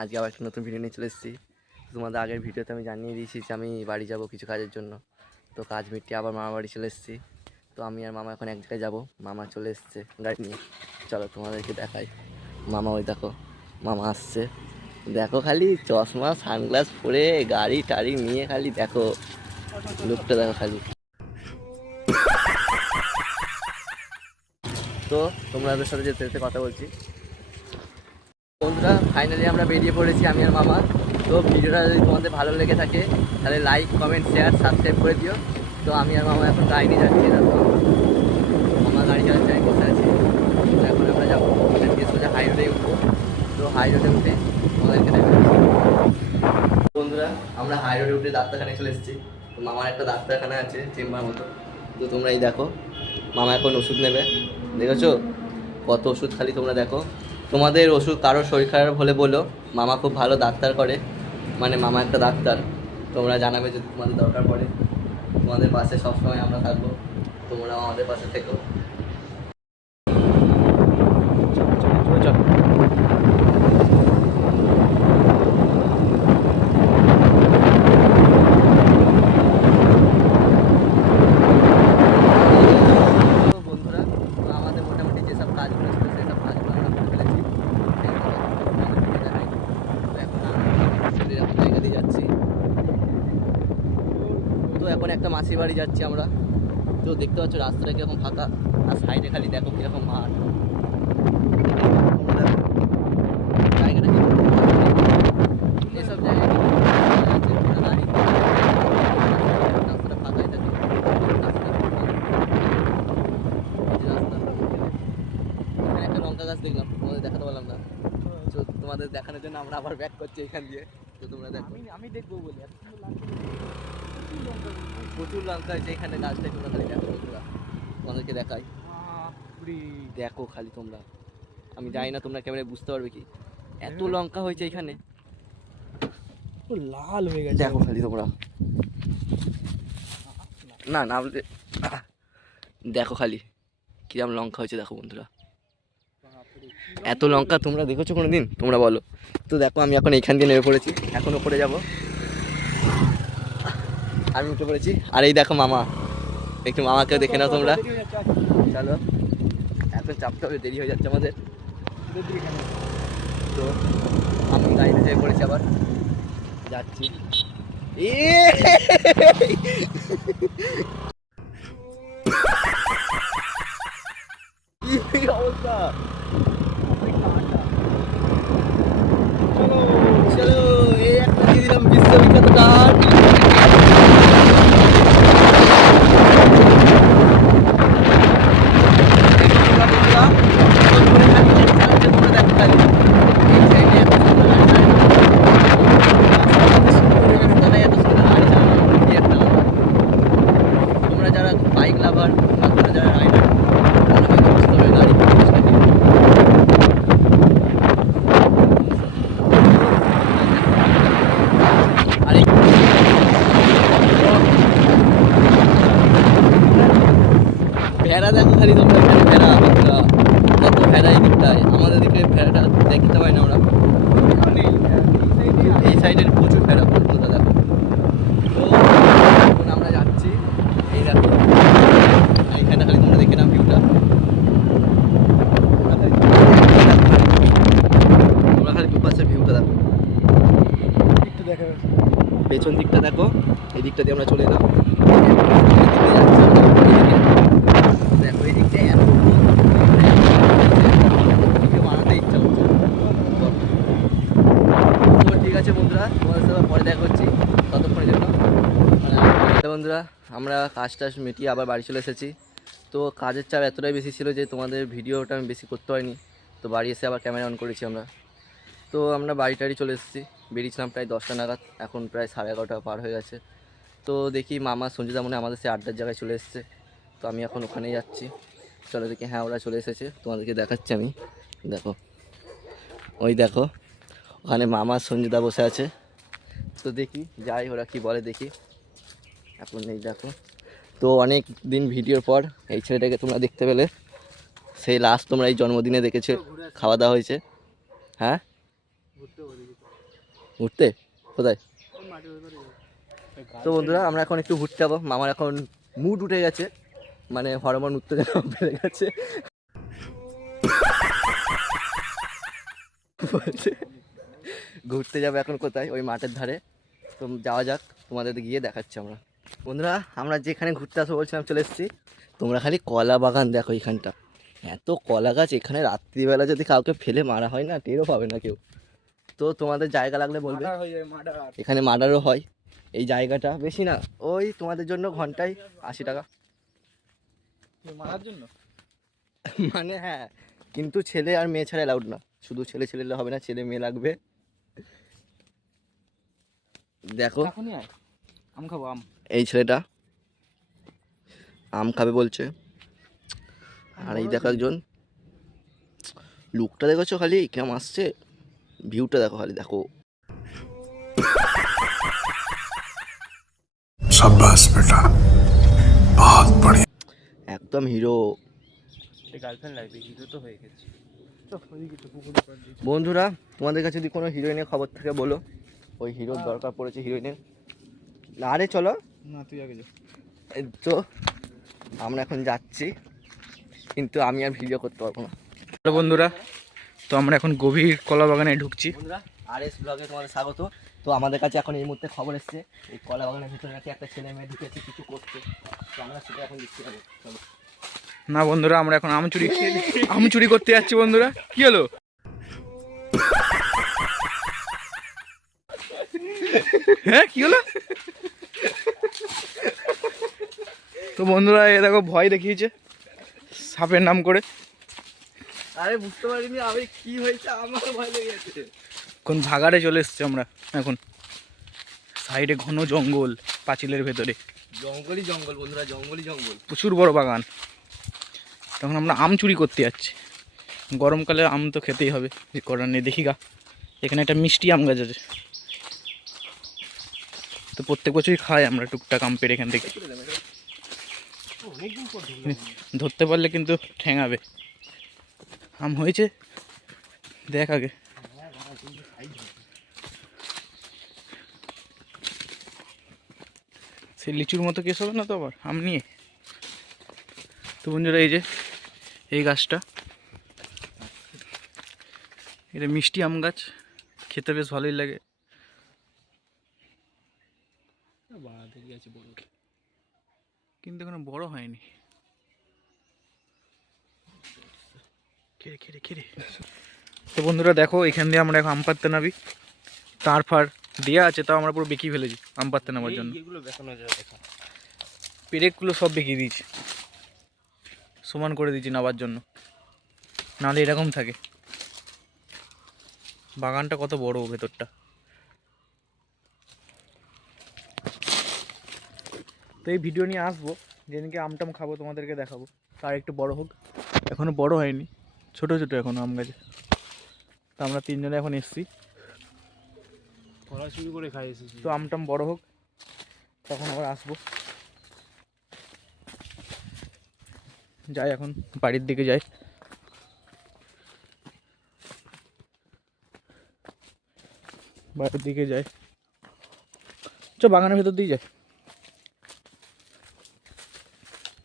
আজকে আবার একটা নতুন ভিডিও নিয়ে চলে এসেছি। তোমাদের আগের ভিডিওতে আমি জানিয়ে দিয়েছি যে আমি বাড়ি যাব কিছু কাজের জন্য। তো কাজ মিটিয়ে আবার মামা বাড়ি চলে এসেছি। তো আমি আর মামা এখন এক জায়গায় যাবো। মামা চলে এসছে গাড়ি নিয়ে। চলো তোমাদেরকে দেখাই। মামা ওই দেখো, মামা আসছে। দেখো খালি চশমা সানগ্লাস পরে গাড়ি টাড়ি নিয়ে খালি দেখো লুকটা দেখো খালি। তো তোমাদের সাথে যেতে যেতে কথা বলছি। বন্ধুরা ফাইনালি আমরা বেরিয়ে পড়েছি আমি আর মামা। তো ভিডিওটা যদি তোমাদের ভালো লেগে থাকে তাহলে লাইক কমেন্ট শেয়ার সাবস্ক্রাইব করে দিও। তো আমি আর মামা এখন গাড়ি নিয়ে যাচ্ছি না, তো মামা গাড়ি চালাচ্ছে আমি বসে আছি। তো এখন আমরা যাবো সোজা হাই রোডে উঠবো। তো হাই রোডে উঠে আমাদেরকে দেখাচ্ছি। বন্ধুরা আমরা হাই রোডে উঠে ডাক্তারখানায় চলে এসেছি। তো মামার একটা ডাক্তারখানা আছে চেম্বার মতো। তো তোমরা এই দেখো মামা এখন ওষুধ নেবে, দেখেছো কত ওষুধ খালি তোমরা দেখো। তোমাদের ওষুধ কারোর শরীর খারাপ হলে বলো, মামা খুব ভালো ডাক্তার করে, মানে মামা একটা ডাক্তার। তোমরা জানাবে যদি তোমাদের দরকার পড়ে। তোমাদের পাশে সবসময় আমরা থাকবো, তোমরাও আমাদের পাশে থেকো। বন্ধুরা আমাদের মোটামুটি যেসব কাজগুলো ছিল সেসব কাজগুলো আমরা করে ফেলেছি। এখন জায়গা দিয়ে যাচ্ছি। তো এখন একটা মাসির বাড়ি যাচ্ছি আমরা। তো দেখতে পাচ্ছ রাস্তাটা কীরকম ফাঁকা, আর সাইডে খালি দেখো কীরকম মাঠ। জায়গাটা এসব জায়গায় গাড়ি রাস্তাটা ফাঁকাই থাকে। একটা লঙ্কা গাছ দেখলাম, তোমাদের দেখাতে পারলাম না। তো তোমাদের দেখানোর জন্য আমরা আবার ব্যাক করছি এখান দিয়ে। তো তোমরা দেখো, আমি দেখবো বলে প্রচুর লঙ্কা হয়েছে এখানে গাছটাই। তোমরা খালি দেখো বন্ধুরা, তোমাদেরকে দেখাই। দেখো খালি তোমরা, আমি জানি না তোমরা ক্যামেরায় বুঝতে পারবে কি, এত লঙ্কা হয়েছে এখানে, লাল হয়ে গেছে। দেখো খালি তোমরা, না না দেখো খালি কিরম লঙ্কা হয়েছে দেখো বন্ধুরা। এত লঙ্কা তোমরা দেখেছো কোনো দিন, তোমরা বলো। তো দেখো আমি এখন এইখান দিয়ে নেমে পড়েছি, এখন ওপরে যাব। আমি উঠে পড়েছি, আর এই দেখো মামা, একটু মামাকেও দেখে নাও তোমরা। চলো এখন চাপতে হবে, দেরি হয়ে যাচ্ছে আমাদের। তো আমি গাড়িতে যেয়ে পড়েছি, আবার যাচ্ছি। কি অবস্থা, চলো এই একটা দিয়ে দিলাম বিশ্ববিখ্যাত গান। তোমরা যারা বাইক লাভার বা তোমরা যারা রাইডার, তোমরা হয়তো বুঝতে পারবে গাড়ি ভেড়া দেখো খালি তোমরা, ভেড়া বন্ধুরা, কত ভেড়া এই দিকটায়। আমাদের দিকে ভেড়াটা দেখতে পাই না আমরা, এই সাইডের প্রচুর ভেড়া বন্ধুরা দেখো। তো এখন আমরা যাচ্ছি, এই দেখো এইখানটা খালি তোমরা দেখে নাও ভিউটা। তোমরা খালি দুপাশের ভিউটা দেখো, পেছন দিকটা দেখো, এই দিকটা দিয়ে আমরা চলে এলাম। দেখো এই দিকটা এত বানাতে ইচ্ছা হচ্ছে। তো ঠিক আছে বন্ধুরা, তোমাদের সাথে পরে দেখা করছি, ততক্ষণের জন্য। বন্ধুরা আমরা কাজ টাজ মিটিয়ে আবার বাড়ি চলে এসেছি। তো কাজের চাপ এতটাই বেশি ছিল যে তোমাদের ভিডিওটা আমি বেশি করতে হয়নি। তো বাড়ি এসে আবার ক্যামেরা অন করেছি আমরা। তো আমরা বাড়ি টাড়ি চলে এসেছি, বেরিয়েছিলাম প্রায় 10টা নাগাদ, এখন প্রায় 11:30 পার হয়ে গেছে। তো দেখি মামা সঞ্জিতা মনে আমাদের সে আড্ডার জায়গায় চলে এসেছে। তো আমি এখন ওখানেই যাচ্ছি। চলো দেখি, হ্যাঁ ওরা চলে এসেছে, তোমাদেরকে দেখাচ্ছি আমি। দেখো ওই দেখো ওখানে মামা সঞ্জিতা বসে আছে। তো দেখি যাই ওরা কি বলে দেখি। এখন এই দেখো, তো অনেক দিন ভিডিওর পর এই ছেলেটাকে তোমরা দেখতে পেলে। সেই লাস্ট তোমরা এই জন্মদিনে দেখেছো, খাওয়া দাওয়া হয়েছে। হ্যাঁ ঘুরতে কোথায়? তো বন্ধুরা আমরা এখন একটু ঘুরতে যাবো। মামার এখন মুড উঠে গেছে, মানে হরমোন উত্তেজনা বেড়ে গেছে। বলছে ঘুরতে যাবে এখন কোথায়, ওই মাঠের ধারে। তো যাওয়া যাক, তোমাদের গিয়ে দেখাচ্ছি আমরা। বন্ধুরা আমরা যেখানে ঘুরতে আসবো বলছিলাম চলে এসেছি। তোমরা খালি কলা বাগান দেখো, এখানটা এত কলা গাছ। এখানে রাত্রিবেলা যদি কাউকে ফেলে মারা হয় না, টেরও পাবে না কেউ। তো তোমাদের জায়গা লাগলে বলবে, এখানে মার্ডারও হয়। এই জায়গাটা বেশি না, ওই তোমাদের জন্য ঘন্টায় 80 টাকা মারার জন্য। মানে হ্যাঁ, কিন্তু ছেলে আর মেয়ে ছাড়া অ্যালাউড না। শুধু ছেলে ছেলে হবে না, ছেলে মেয়ে লাগবে। দেখো আম খাবো, আম। এই ছেলেটা আম খাবে বলছে, আর এই দেখো একজন। লুকটা দেখেছো খালি কেমন আসছে, ভিউটা দেখো খালি, দেখো। शाबाश बेटा, बहुत बढ़िया। একদম হিরো। গার্লফ্রেন্ড লাগবে, হিরো তো হয়ে গেছে। বন্ধুরা তোমাদের কাছে যদি কোনো হিরোইনের খবর থাকে বলো, ওই হিরোর দরকার পড়েছে, হিরোইনের। আরে চলো না, তুই আগে যা। তো আমরা এখন যাচ্ছি, কিন্তু আমি আর ভিডিও করতে পারবো না। বন্ধুরা, তো আমরা এখন গভীর কলা বাগানে ঢুকছি। বন্ধুরা RS ব্লগে তোমাদের স্বাগত। তো আমাদের কাছে এখন এই মুহূর্তে খবর এসছে, এই কলা বাগানের ভিতরে নাকি একটা ছেলে মেয়ে ঢুকেছে কিছু করতে। তো আমরা সেটা এখন দেখতে পাবো। চলো। না বন্ধুরা, আমরা এখন আম চুরি করতে যাচ্ছি। বন্ধুরা কি হলো? হ্যাঁ কি হলো? তো বন্ধুরা এ দেখো ভয় দেখিয়েছে সাপের নাম করে। আরে বুঝতে পারিনি আমি কি হয়েছে, আমারও ভয় লেগে গেছে। কোন ভাগাড়ে চলে এসছে আমরা এখন। সাইডে ঘন জঙ্গল, পাঁচিলের ভেতরে জঙ্গলই জঙ্গল বন্ধুরা, জঙ্গলই জঙ্গল, প্রচুর বড় বাগান। তখন আমরা আম চুরি করতে যাচ্ছি। গরমকালে আম তো খেতেই হবে, যে করার নেই। দেখি গা, এখানে একটা মিষ্টি আম গাছ আছে। তো প্রত্যেক বছরই খাই আমরা টুকটাক আম পেড়ে এখান থেকে। ধরতে পারলে কিন্তু ঠেঙাবে। আম হয়েছে দেখ আগে। সে লিচুর মতো কেস হবে না তো আবার আম নিয়ে। তো বন্ধুরা এই যে এই গাছটা, এটা মিষ্টি আম গাছ, খেতে বেশ ভালোই লাগে। কিন্তু এখনো বড় হয়নি। তো বন্ধুরা দেখো, এখান দিয়ে আমরা এখন আম পাড়তে নামি। তারপর দেয়া আছে, তাও আমরা পুরো বেঁকিয়ে ফেলেছি আম পাড়তে নামার জন্য। পেরেকগুলো সব বেঁকিয়ে দিয়েছি, সমান করে দিয়েছি নামার জন্য, নাহলে এরকম থাকে। বাগানটা কত বড় ভেতরটা। তো এই ভিডিও নিয়ে আসবো, যেদিনকে আমটাম খাবো তোমাদেরকে দেখাবো। তার একটু বড় হোক, এখনো বড় হয়নি, ছোট ছোট এখনো আম গাছে। তো আমরা তিনজনে এখন এসছি, শুরু করে খাই এসেছি। তো আমটাম বড় হোক তখন আবার আসবো। যাই এখন বাড়ির দিকে যাই। বাড়ির দিকে যাই, চ বাগানের ভেতর দিয়ে যাই।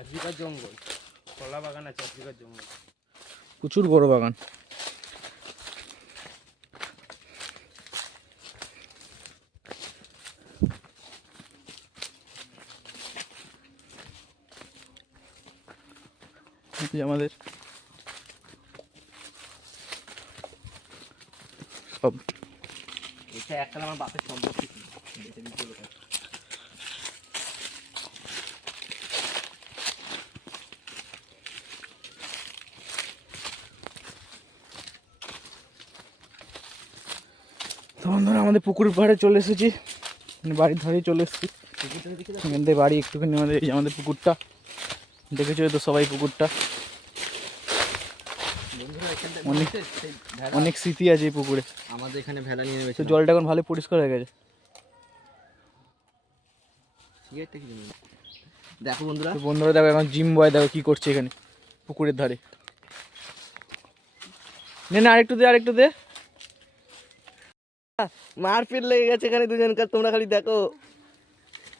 আফ্রিকার জঙ্গল, কলা বাগান আছে আফ্রিকার জঙ্গল। প্রচুর বড় বাগান। আমাদের সব এটা একটা আমার বাপের সম্পত্তি ছিল। তো বন্ধুরা আমাদের পুকুরের পাড়ে চলে এসেছি, বাড়ির ধারেই চলে এসেছি। এখান থেকে বাড়ি একটুখানি আমাদের, এই যে আমাদের পুকুরটা দেখেছো তো সবাই পুকুরটা। অনেক অনেক স্মৃতি আছে এই পুকুরে। আমাদের এখানে ভেলা নিয়ে নেমেছে, তো জলটা এখন ভালো পরিষ্কার হয়ে গেছে। দেখো বন্ধুরা, তো বন্ধুরা দেখো এখন জিম বয় দেখো কি করছে এখানে পুকুরের ধারে। নে না আরেকটু দে, আরেকটু দে। মারপিট লেগে গেছে এখানে দুজনকার, তোমরা খালি দেখো।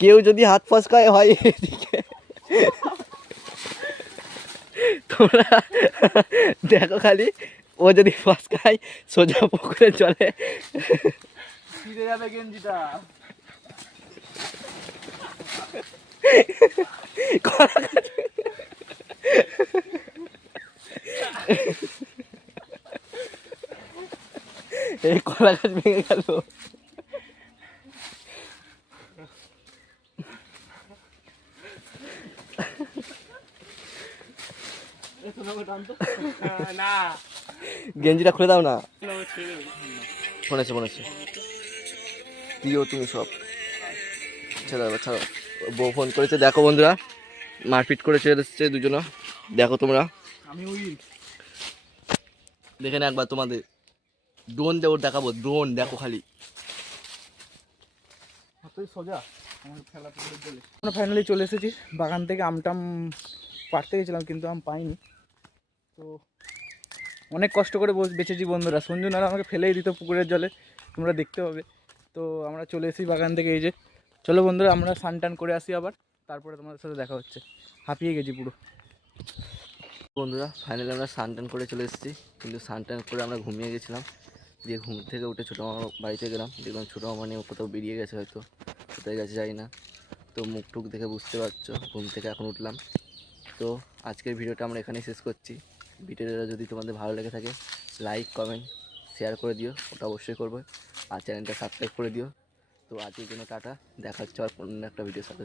কেউ যদি হাত ফসকায় হয় এদিকে, তোমরা দেখো খালি, ও যদি ফসকায় সোজা পুকুরে চলে। ফিরে যাবে গেঞ্জিটা। এই কলা গাছ ভেঙে গেল। না গেঞ্জিটা খুলে দাও না। ছেড়ে দেবো। শুনেছে দিও তুমি সব। ছাড়া ছাড়া, বউ ফোন করেছে, দেখো বন্ধুরা, মারপিট করে চলে এসছে দুজনা। দেখো তোমরা, আমি উইল। দেখে না একবার তোমাদের ড্রোন দেবো, দেখাবো ড্রোন, দেখো খালি। সোজা আমরা ফাইনালি চলে এসেছি বাগান থেকে। আমটাম পাড়তে গেছিলাম কিন্তু আম পাইনি, তো অনেক কষ্ট করে বেঁচেছি বন্ধুরা। সঞ্জুনারা আমাকে ফেলেই দিত পুকুরের জলে, তোমরা দেখতে পাবে। তো আমরা চলে এসেছি বাগান থেকে। এই যে চলো বন্ধুরা, আমরা স্নান টান করে আসি আবার, তারপরে তোমাদের সাথে দেখা হচ্ছে। হাঁপিয়ে গেছি পুরো। বন্ধুরা ফাইনালি আমরা স্নান টান করে চলে এসেছি, কিন্তু স্নান টান করে আমরা ঘুমিয়ে গেছিলাম। দিয়ে ঘুম থেকে উঠে ছোটো মামার বাড়িতে গেলাম, দেখলাম ছোটো মামা নিয়ে কোথাও বেরিয়ে গেছে, হয়তো কোথায় গেছে যাই না। তো মুখ টুক দেখে বুঝতে পারছো, ঘুম থেকে এখন উঠলাম। তো আজকের ভিডিওটা আমরা এখানেই শেষ করছি। ভিডিওটা যদি তোমাদের ভালো লেগে থাকে, লাইক কমেন্ট শেয়ার করে দিও, ওটা অবশ্যই করবে। আর চ্যানেলটা সাবস্ক্রাইব করে দিও। তো আজকের জন্য টাটা, দেখা হচ্ছে আর অন্য একটা ভিডিওর সাথে।